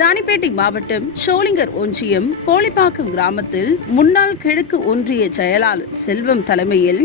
ராணிப்பேட்டை மாவட்டம் ஷோலிங்கர் ஒன்றியம் போலிப்பாக்கம் கிராமத்தில் முன்னாள் கிழக்கு ஒன்றிய செயலாளர் செல்வம் தலைமையில்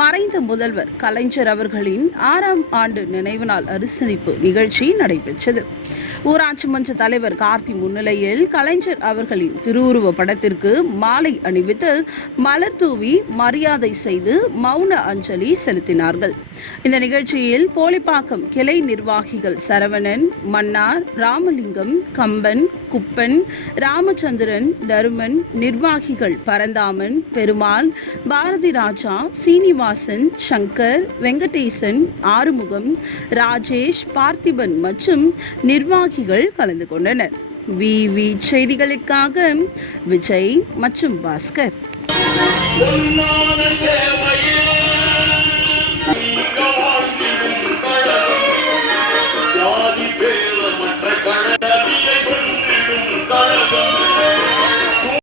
மறைந்த முதல்வர் கலைஞர் அவர்களின் ஆறாம் ஆண்டு நினைவு நாள் அனுசரிப்பு நிகழ்ச்சி நடைபெற்றது. ஊராட்சி மன்ற தலைவர் கார்த்தி முன்னிலையில் கலைஞர் அவர்களின் திருவுருவ படத்திற்கு மாலை அணிவித்து மலர் தூவி மரியாதை செய்து மௌன அஞ்சலி செலுத்தினார்கள். இந்த நிகழ்ச்சியில் போலிப்பாக்கம் கிளை நிர்வாகிகள் சரவணன் மன்னார் ராமலிங்கம் கம் கம்பன் குப்பன் ராமச்சந்திரன் தருமன் நிர்வாகிகள் பரந்தாமன் பெருமாள் பாரதி ராஜா சீனிவாசன் சங்கர் வெங்கடேசன் ஆறுமுகம் ராஜேஷ் பார்த்திபன் மற்றும் நிர்வாகிகள் கலந்து கொண்டனர். விவி செய்திகளுக்காக விஜய் மற்றும் பாஸ்கர். Bye.